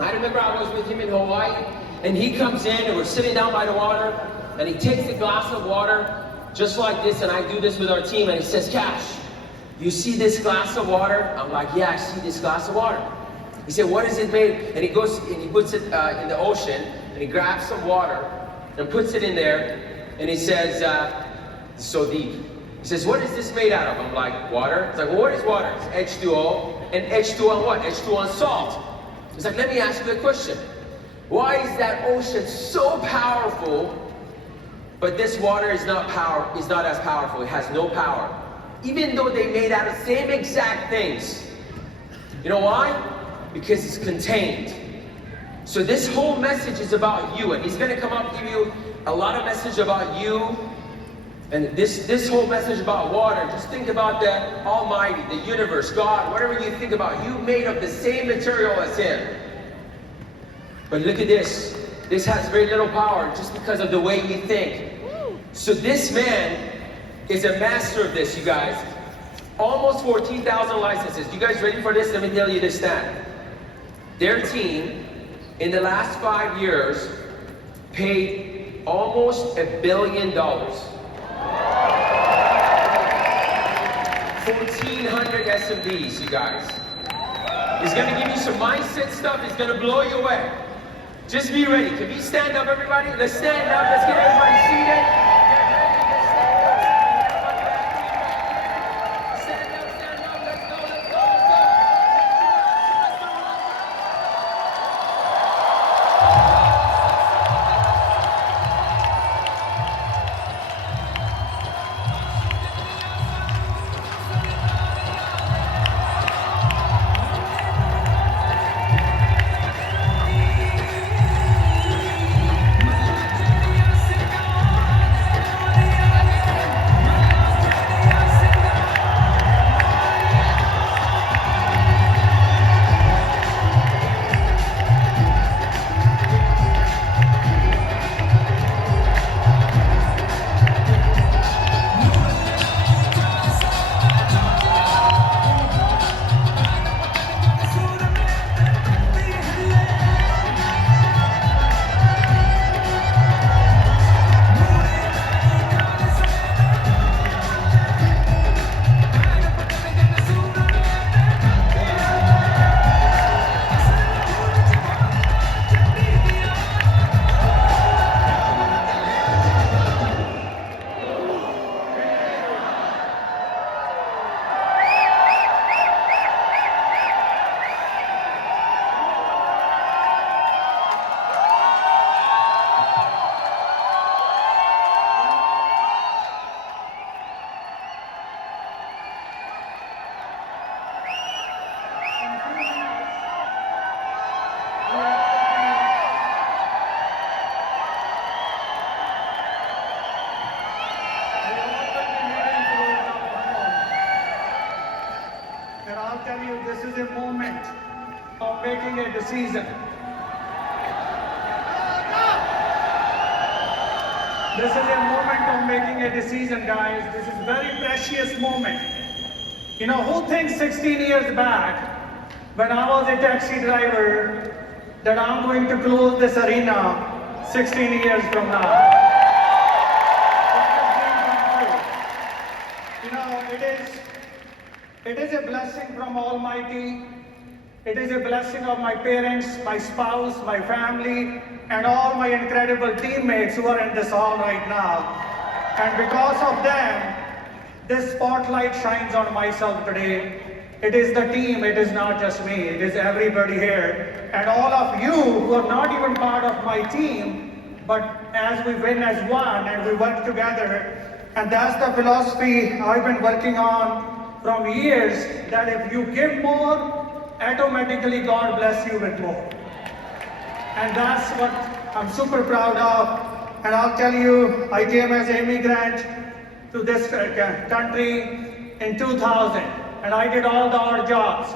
I remember I was with him in Hawaii, and he comes in, and we're sitting down by the water, and he takes a glass of water, just like this, and I do this with our team, and he says, Cash, you see this glass of water? I'm like, yeah, I see this glass of water. He said, what is it made? And he goes, and he puts it in the ocean, and he grabs some water, and puts it in there, and he says, it's so deep. He says, what is this made out of? I'm like, water? He's like, well, what is water? It's H2O, and H2O on what? H2O on salt. He's like, let me ask you the question. Why is that ocean so powerful, but this water is not as powerful? It has no power. Even though they made out of the same exact things. You know why? Because it's contained. So this whole message is about you, and he's gonna come up and give you a lot of message about you. And this whole message about water, just think about the Almighty, the universe, God, whatever you think about, you made of the same material as Him. But look at this. This has very little power just because of the way you think. So this man is a master of this, you guys. Almost 14,000 licenses. You guys ready for this? Let me tell you this stat. Their team, in the last 5 years, paid almost $1 billion. 1,400 SMBs, you guys. He's gonna give you some mindset stuff. It's gonna blow you away. Just be ready. Can we stand up, everybody? Let's stand up. Let's get everybody seated. Stand up, stand up. Let's go, let's go, let's go. Making a decision. This is a moment of making a decision, guys. This is a very precious moment. You know, who thinks 16 years back, when I was a taxi driver, that I'm going to close this arena 16 years from now? You know, it is a blessing from Almighty. It is a blessing of my parents, my spouse, my family, and all my incredible teammates who are in this hall right now. And because of them, this spotlight shines on myself today. It is the team, it is not just me, it is everybody here. And all of you who are not even part of my team, but as we win as one and we work together. And that's the philosophy I've been working on from years, that if you give more, automatically God bless you with more. And that's what I'm super proud of. And I'll tell you, I came as an immigrant to this country in 2000, and I did all the odd jobs.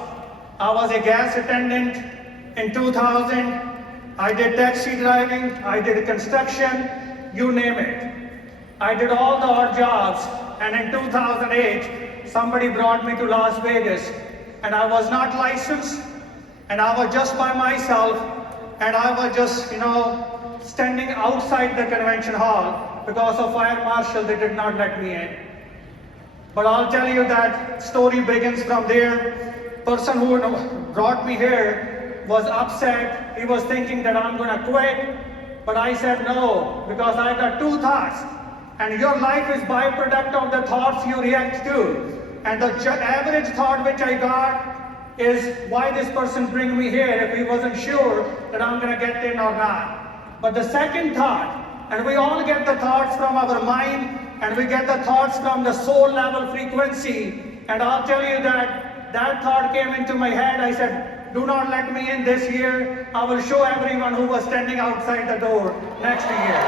I was a gas attendant in 2000. I did taxi driving, I did construction, you name it. I did all the odd jobs, and in 2008, somebody brought me to Las Vegas. And I was not licensed, And I was just by myself, and I was just, standing outside the convention hall because of fire marshal. They did not let me in. But I'll tell you that story begins from there. Person who brought me here was upset. He was thinking that I'm going to quit. But I said no, because I got two thoughts. And your life is byproduct of the thoughts you react to. And the average thought which I got is, why this person bring me here if he wasn't sure that I'm going to get in or not. But the second thought, and we all get the thoughts from our mind, and we get the thoughts from the soul level frequency. And I'll tell you that thought came into my head. I said, do not let me in this year. I will show everyone who was standing outside the door next year.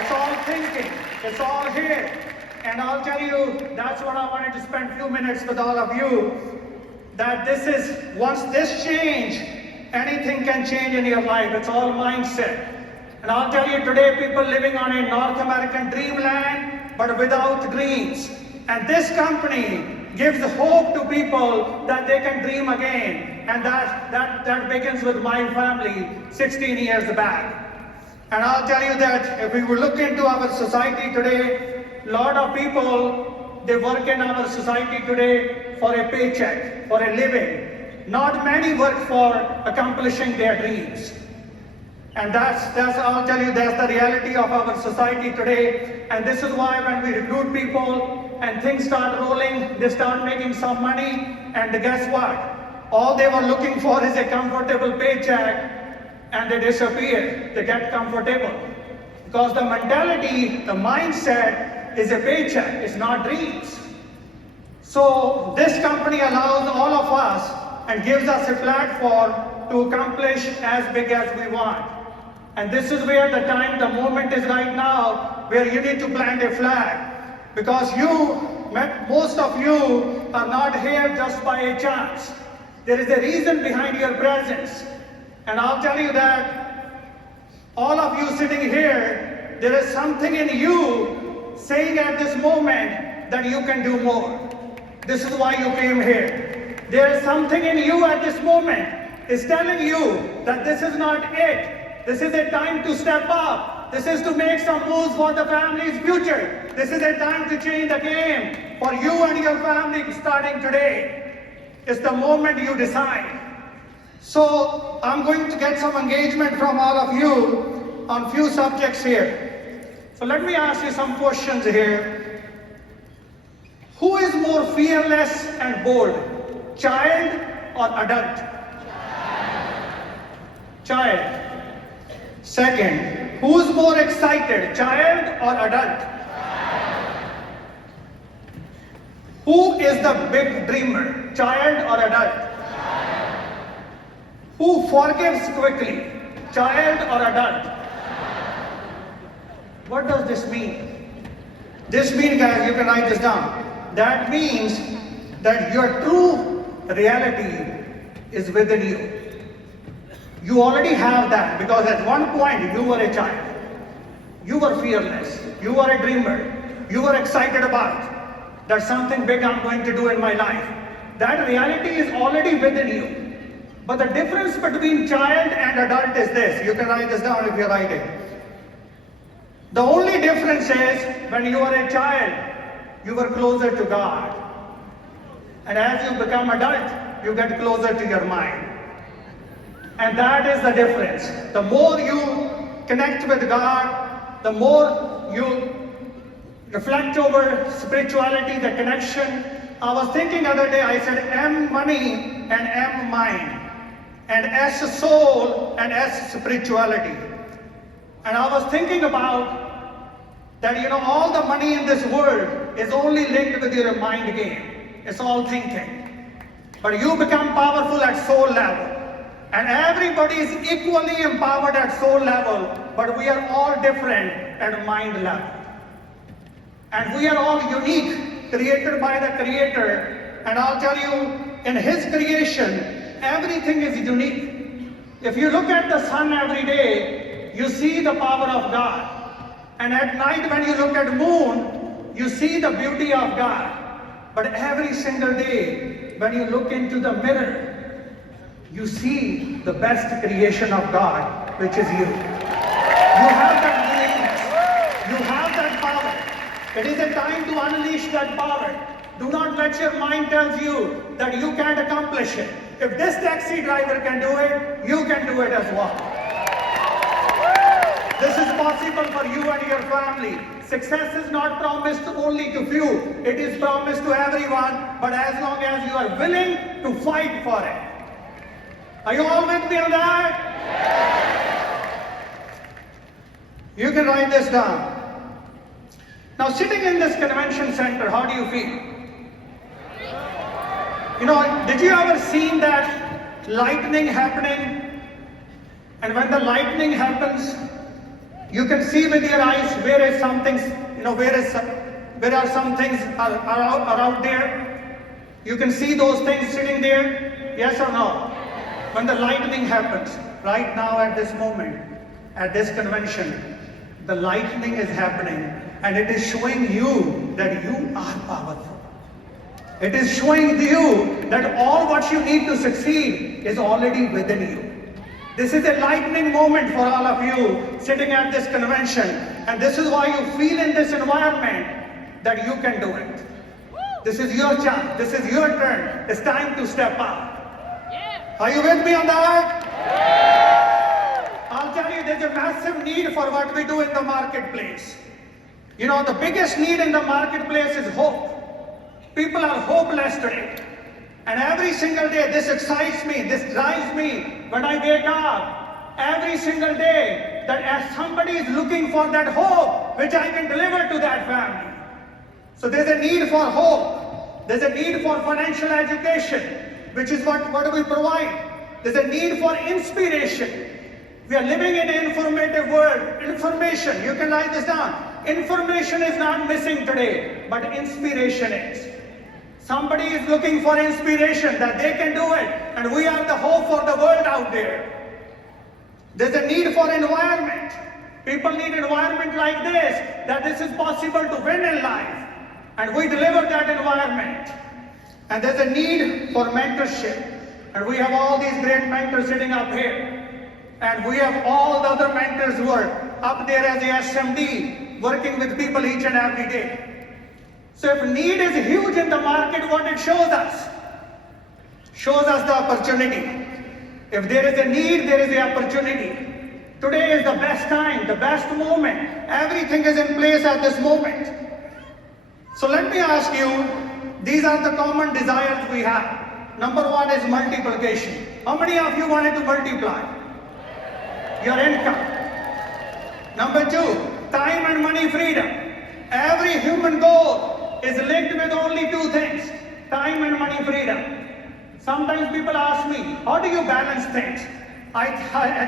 It's all thinking. It's all here. And I'll tell you, that's what I wanted to spend a few minutes with all of you. That this is, once this change, anything can change in your life. It's all mindset. And I'll tell you today, people living on a North American dreamland, but without dreams. And this company gives hope to people that they can dream again. And that begins with my family 16 years back. And I'll tell you that if we will look into our society today, a lot of people, they work in our society today for a paycheck, for a living. Not many work for accomplishing their dreams. And I'll tell you, that's the reality of our society today. And this is why when we recruit people and things start rolling, they start making some money, and guess what? All they were looking for is a comfortable paycheck, and they disappear. They get comfortable. Because the mentality, the mindset is a paycheck, it's not dreams. So this company allows all of us and gives us a platform to accomplish as big as we want. And this is where the moment is right now, where you need to plant a flag. Because most of you are not here just by a chance. There is a reason behind your presence. And I'll tell you that all of you sitting here, there is something in you saying at this moment that you can do more. This is why you came here. There is something in you at this moment is telling you that this is not it. This is a time to step up. This is to make some moves for the family's future. This is a time to change the game for you and your family starting today. It's the moment you decide. So I'm going to get some engagement from all of you on few subjects here. So let me ask you some questions here. Who is more fearless and bold, child or adult? Child. Second, who's more excited, child or adult? Who is the big dreamer, child or adult? Who forgives quickly, child or adult? What does this mean? This means, guys, you can write this down. That means that your true reality is within you. You already have that, because at one point you were a child. You were fearless. You were a dreamer. You were excited about there's something big I'm going to do in my life. That reality is already within you. But the difference between child and adult is this. You can write this down if you're writing. The only difference is when you were a child, you were closer to God. And as you become adult, you get closer to your mind. And that is the difference. The more you connect with God, the more you reflect over spirituality, the connection. I was thinking the other day, I said M money and M mind, and S soul and S spirituality. And I was thinking about that, all the money in this world is only linked with your mind game. It's all thinking. But you become powerful at soul level. And everybody is equally empowered at soul level, but we are all different at mind level. And we are all unique, created by the Creator. And I'll tell you, in His creation, everything is unique. If you look at the sun every day, you see the power of God. And at night when you look at moon, you see the beauty of God. But every single day, when you look into the mirror, you see the best creation of God, which is you. You have that willingness. You have that power. It is a time to unleash that power. Do not let your mind tell you that you can't accomplish it. If this taxi driver can do it, you can do it as well. This is possible for you and your family. Success is not promised only to few. It is promised to everyone, but as long as you are willing to fight for it. Are you all with me on that? You can write this down. Now, sitting in this convention center, how do you feel? You know, did you ever see that lightning happening? And when the lightning happens, you can see with your eyes where are some things are out there. You can see those things sitting there. Yes or no? When the lightning happens, right now at this moment, at this convention, the lightning is happening and it is showing you that you are powerful. It is showing you that all what you need to succeed is already within you. This is a lightning moment for all of you sitting at this convention, and this is why you feel in this environment that you can do it. This is your chance. This is your turn. It's time to step up. Are you with me on that? I'll tell you, there's a massive need for what we do in the marketplace. You know, the biggest need in the marketplace is hope. People are hopeless today. And every single day, this excites me, this drives me when I wake up. Every single day, that as somebody is looking for that hope, which I can deliver to that family. So there's a need for hope. There's a need for financial education, which is what do we provide? There's a need for inspiration. We are living in an informative world. Information, you can write this down. Information is not missing today, but inspiration is. Somebody is looking for inspiration that they can do it, and we are the hope for the world out there. There's a need for environment. People need environment like this, that this is possible to win in life, and we deliver that environment. And there's a need for mentorship, and we have all these great mentors sitting up here. And we have all the other mentors who are up there as the SMD, working with people each and every day. So if need is huge in the market, what it shows us? Shows us the opportunity. If there is a need, there is the opportunity. Today is the best time, the best moment. Everything is in place at this moment. So let me ask you, these are the common desires we have. Number one is multiplication. How many of you wanted to multiply your income? Number two, time and money freedom. Every human goal is linked with only two things, time and money freedom. Sometimes people ask me, how do you balance things? I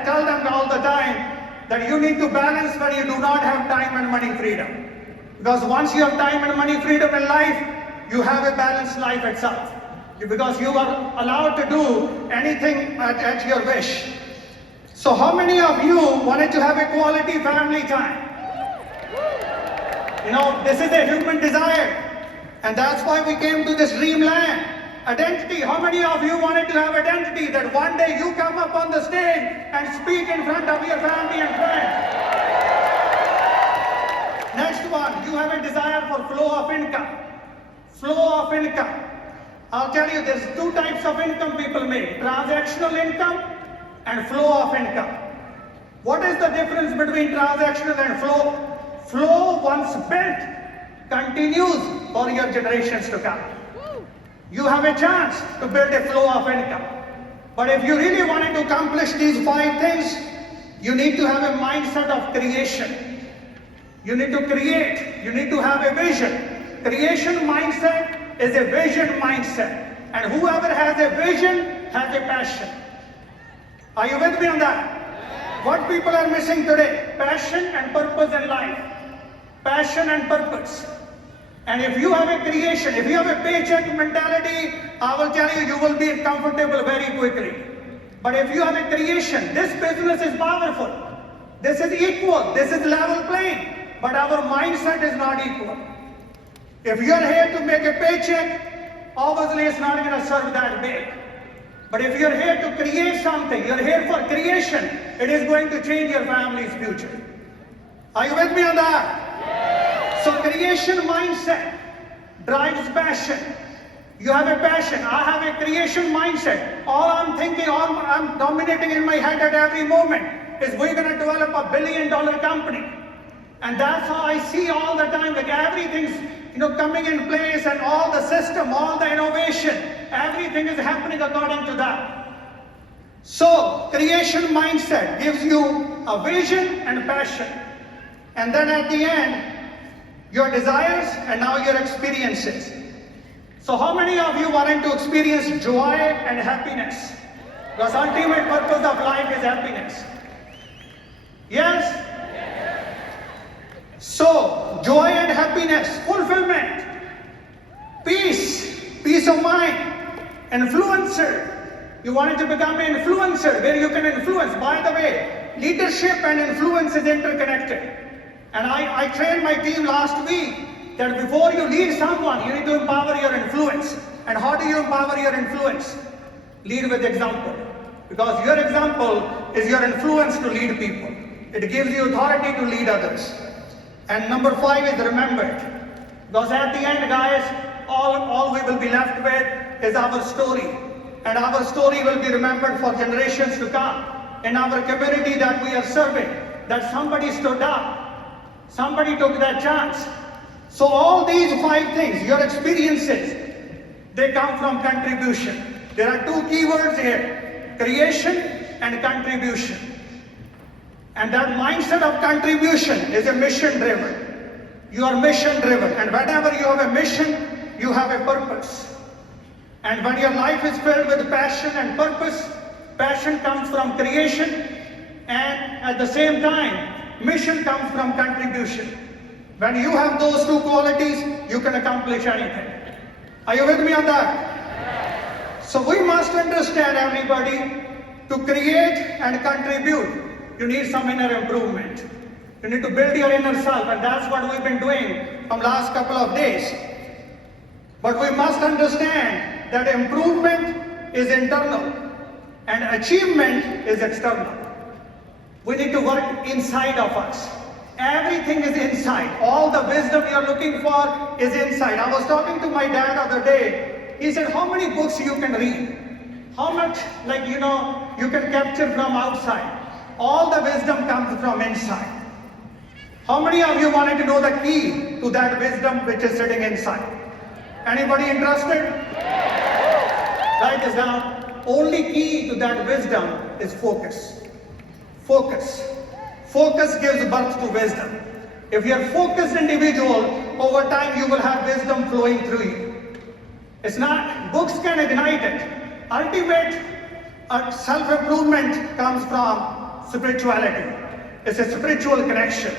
tell them all the time that you need to balance when you do not have time and money freedom. Because once you have time and money freedom in life, you have a balanced life itself. Because you are allowed to do anything at your wish. So how many of you wanted to have a quality family time? You know, this is a human desire. And that's why we came to this dreamland. Identity. How many of you wanted to have identity that one day you come up on the stage and speak in front of your family and friends? Next one, you have a desire for flow of income. Flow of income. I'll tell you, there's two types of income people make. Transactional income and flow of income. What is the difference between transactional and flow? Flow, once built, continues for your generations to come. You have a chance to build a flow of income. But if you really wanted to accomplish these 5 things, you need to have a mindset of creation. You need to create. You need to have a vision. Creation mindset is a vision mindset. And whoever has a vision has a passion. Are you with me on that? What people are missing today? Passion and purpose in life. Passion and purpose. And if you have a creation, if you have a paycheck mentality, I will tell you, you will be comfortable very quickly. But if you have a creation, this business is powerful. This is equal. This is level playing. But our mindset is not equal. If you are here to make a paycheck, obviously it's not going to serve that big. But if you're here to create something, you're here for creation, it is going to change your family's future. Are you with me on that? So creation mindset drives passion. You have a passion. I have a creation mindset. All I'm thinking, all I'm dominating in my head at every moment is we're going to develop a $1 billion company. And that's how I see all the time, like everything's coming in place, and all the system, all the innovation, everything is happening according to that. So creation mindset gives you a vision and passion. And then at the end, your desires and now your experiences. So how many of you wanted to experience joy and happiness? Because ultimate purpose of life is happiness. Yes? So, joy and happiness, fulfillment, peace of mind, influencer. You wanted to become an influencer where you can influence. By the way, leadership and influence is interconnected. And I trained my team last week that before you lead someone, you need to empower your influence. And how do you empower your influence? Lead with example. Because your example is your influence to lead people. It gives you authority to lead others. And number 5 is remember it. Because at the end, guys, all we will be left with is our story. And our story will be remembered for generations to come. In our community that we are serving, that somebody stood up, somebody took that chance. So all these 5 things, your experiences, they come from contribution. There are 2 keywords here, creation and contribution. And that mindset of contribution is a mission driven. You are mission driven. And whenever you have a mission, you have a purpose. And when your life is filled with passion and purpose, passion comes from creation, and at the same time, mission comes from contribution. When you have those 2 qualities, you can accomplish anything. Are you with me on that? So we must understand, everybody, to create and contribute, you need some inner improvement. You need to build your inner self, and that's what we've been doing from last couple of days. But we must understand that improvement is internal and achievement is external. We need to work inside of us. Everything is inside. All the wisdom you're looking for is inside. I was talking to my dad the other day. He said, how many books you can read? How much, you can capture from outside? All the wisdom comes from inside. How many of you wanted to know the key to that wisdom which is sitting inside? Anybody interested? Write this down. Only key to that wisdom is focus. Focus. Focus gives birth to wisdom. If you're a focused individual, over time you will have wisdom flowing through you. It's not, books can ignite it. Ultimate self-improvement comes from spirituality. It's a spiritual connection.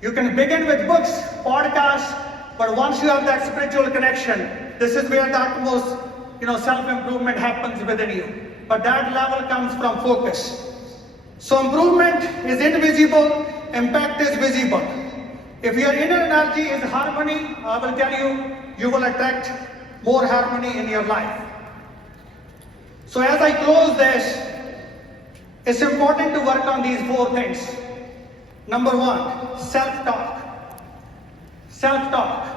You can begin with books, podcasts, but once you have that spiritual connection, this is where the utmost, self-improvement happens within you. But that level comes from focus. So improvement is invisible, impact is visible. If your inner energy is harmony, I will tell you, you will attract more harmony in your life. So as I close this, it's important to work on these 4 things. Number 1, self-talk. Self-talk.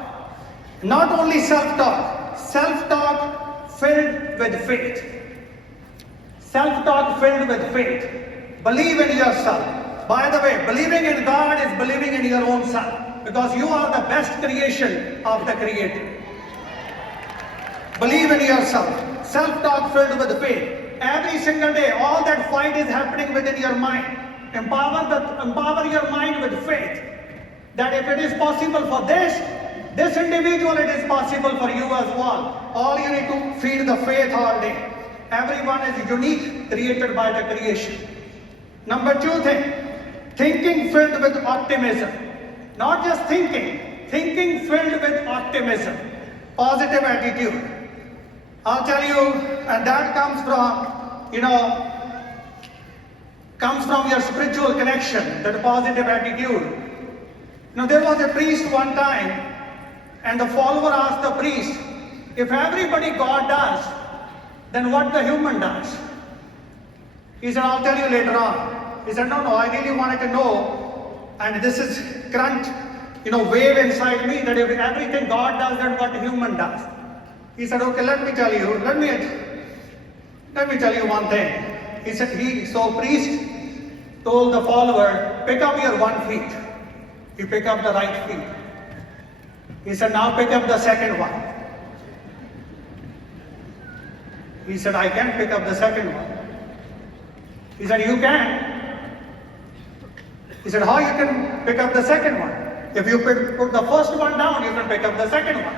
Not only self-talk, self-talk filled with faith. Self-talk filled with faith. Believe in yourself. By the way, believing in God is believing in your own self, because you are the best creation of the Creator. Believe in yourself. Self-talk filled with faith. Every single day, all that fight is happening within your mind. Empower your mind with faith. That if it is possible for this individual, it is possible for you as well. All you need to feed the faith all day. Everyone is unique, created by the creation. Number 2 thing, thinking filled with optimism. Not just thinking filled with optimism. Positive attitude. I'll tell you, and that comes from your spiritual connection, that positive attitude. There was a priest one time, and the follower asked the priest if everybody God does, then what the human does? He said, I'll tell you later on. He said, no, I really wanted to know, and this is current, wave inside me, that if everything God does, then what human does. He said, okay, let me tell you one thing. He said, priest told the follower, pick up your one feet. He picked up the right feet. He said, now pick up the second one. He said, I can't pick up the second one. He said, you can. He said, how you can pick up the second one? If you put the first one down, you can pick up the second one.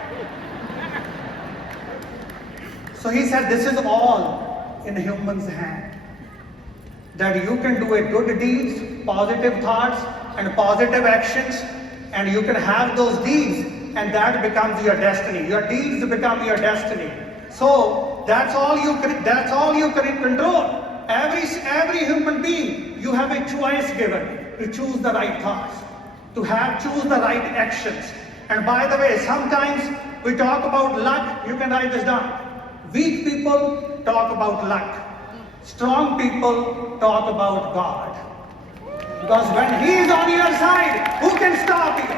So he said, this is all in human's hand. That you can do a good deeds, positive thoughts, and positive actions, and you can have those deeds, and that becomes your destiny. Your deeds become your destiny. So that's all you can control. Every human being, you have a choice given to choose the right thoughts, to choose the right actions. And by the way, sometimes we talk about luck. You can write this down. Weak people talk about luck. Strong people talk about God. Because when He is on your side, who can stop you?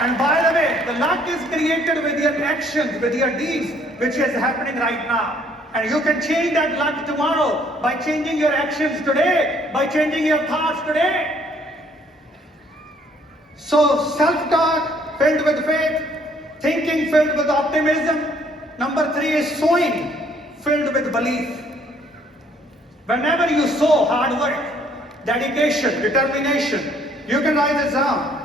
And by the way, the luck is created with your actions, with your deeds, which is happening right now. And you can change that luck tomorrow by changing your actions today, by changing your thoughts today. So self-talk filled with faith, thinking filled with optimism. Number 3 is sowing filled with belief. Whenever you sow hard work, dedication, determination, you can write this down.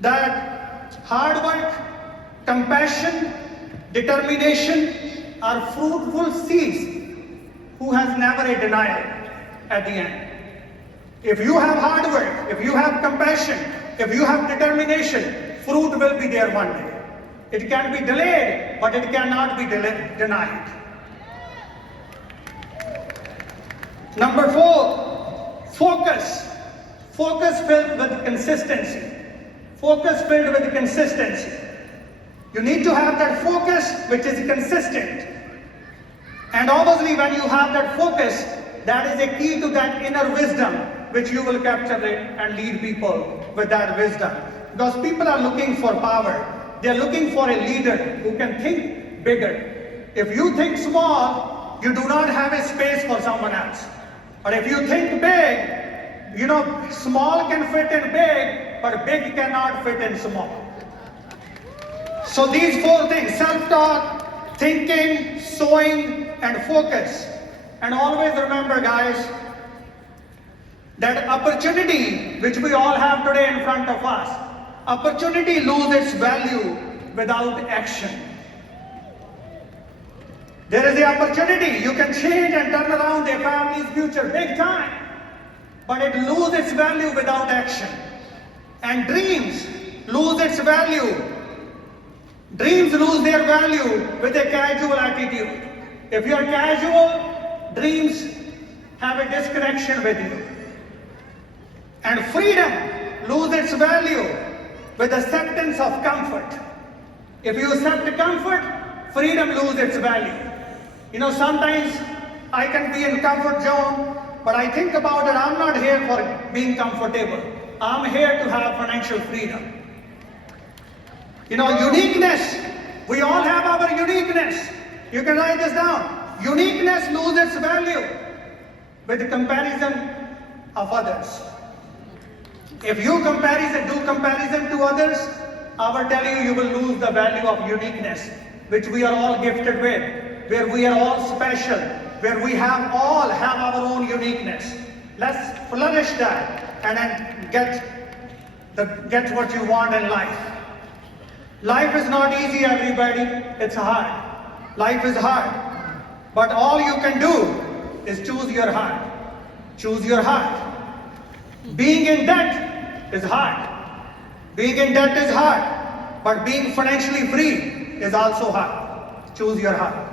That hard work, compassion, determination are fruitful seeds who has never a denial at the end. If you have hard work, if you have compassion, if you have determination, fruit will be there one day. It can be delayed, but it cannot be denied. Number 4, focus. Focus filled with consistency. Focus filled with consistency. You need to have that focus which is consistent. And obviously when you have that focus, that is a key to that inner wisdom which you will capture and lead people with that wisdom. Because people are looking for power. They are looking for a leader who can think bigger. If you think small, you do not have a space for someone else. But if you think big, small can fit in big, but big cannot fit in small. So these 4 things, self-talk, thinking, sowing, and focus. And always remember, guys, that opportunity which we all have today in front of us, opportunity loses its value without action. There is the opportunity. You can change and turn around a family's future big time. But it loses its value without action. And dreams lose its value. Dreams lose their value with a casual attitude. If you are casual, dreams have a disconnection with you. And freedom loses its value with acceptance of comfort. If you accept the comfort, freedom loses its value. Sometimes I can be in comfort zone, but I think about it, I'm not here for being comfortable. I'm here to have financial freedom. Uniqueness. We all have our uniqueness. You can write this down. Uniqueness loses its value with the comparison of others. If you do comparison to others, I will tell you, you will lose the value of uniqueness, which we are all gifted with, where we are all special, where we all have our own uniqueness. Let's flourish that and then get what you want in life. Life is not easy, everybody. It's hard. Life is hard. But all you can do is choose your heart. Choose your heart. Being in debt is hard. Being in debt is hard. But being financially free is also hard. Choose your heart.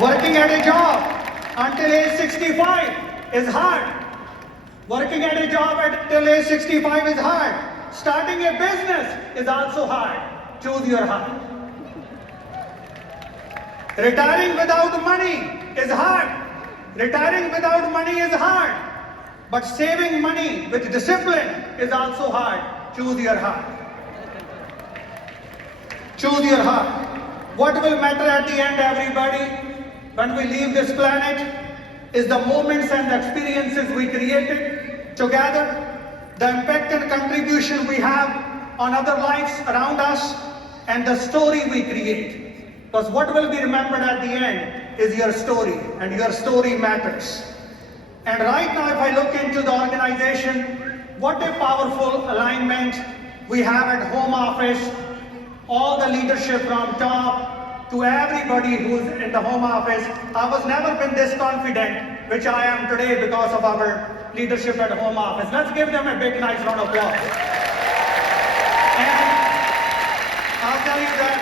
Working at a job until age 65 is hard. Working at a job until age 65 is hard. Starting a business is also hard. Choose your heart. Retiring without money is hard. Retiring without money is hard. But saving money with discipline is also hard. Choose your heart. Choose your heart. What will matter at the end, everybody, when we leave this planet, is the moments and the experiences we created together, the impact and contribution we have on other lives around us, and the story we create. Because what will be remembered at the end is your story, and your story matters. And right now, if I look into the organization, what a powerful alignment we have at home office. All the leadership from top to everybody who's in the home office. I was never been this confident, which I am today because of our leadership at home office. Let's give them a big, nice round of applause. And I'll tell you that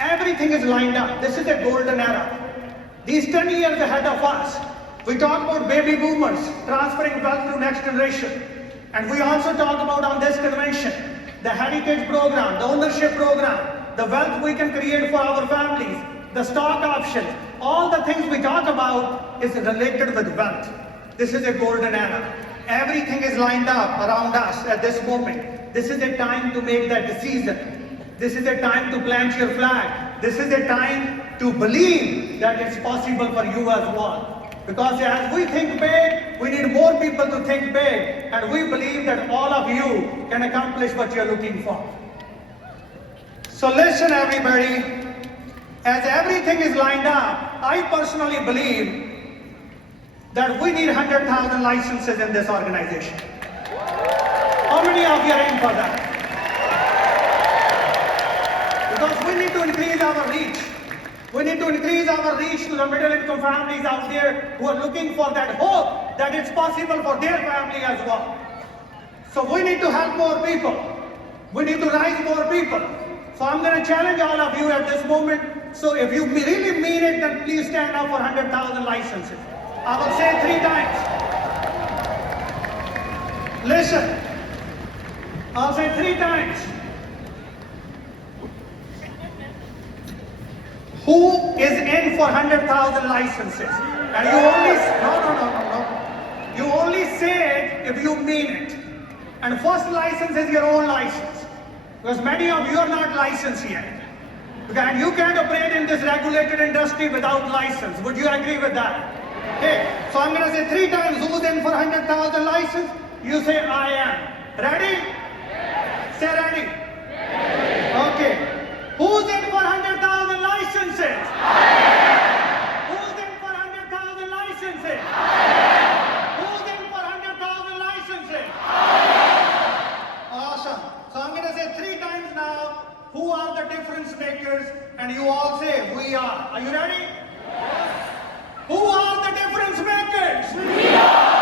everything is lined up. This is a golden era. These 10 years ahead of us, we talk about baby boomers transferring wealth to next generation. And we also talk about on this convention, the heritage program, the ownership program, the wealth we can create for our families, the stock options, all the things we talk about is related with wealth. This is a golden era. Everything is lined up around us at this moment. This is a time to make that decision. This is a time to plant your flag. This is a time to believe that it's possible for you as well. Because as we think big, we need more people to think big. And we believe that all of you can accomplish what you're looking for. So listen, everybody. As everything is lined up, I personally believe that we need 100,000 licenses in this organization. How many of you are in for that? Because we need to increase our reach. We need to increase our reach to the middle-income families out there who are looking for that hope that it's possible for their family as well. So we need to help more people. We need to rise more people. So I'm going to challenge all of you at this moment. So if you really mean it, then please stand up for 100,000 licenses. I will say 3 times. Listen. I'll say 3 times. Who is in for 100,000 licenses? And you only, no. You only say it if you mean it. And first license is your own license. Because many of you are not licensed yet. And you can't operate in this regulated industry without license. Would you agree with that? Okay, so I'm going to say 3 times who's in for 100,000 license. You say I am. Ready? Yes. Say ready. Yes. Okay. Who's in for 100,000 licenses? I am. Who's in for 100,000 licenses? I am. Who's in for 100,000 licenses? I am. Awesome. So I'm going to say 3 times now. Who are the difference makers? And you all say, we are. Are you ready? Yes. Who are the difference makers? We are.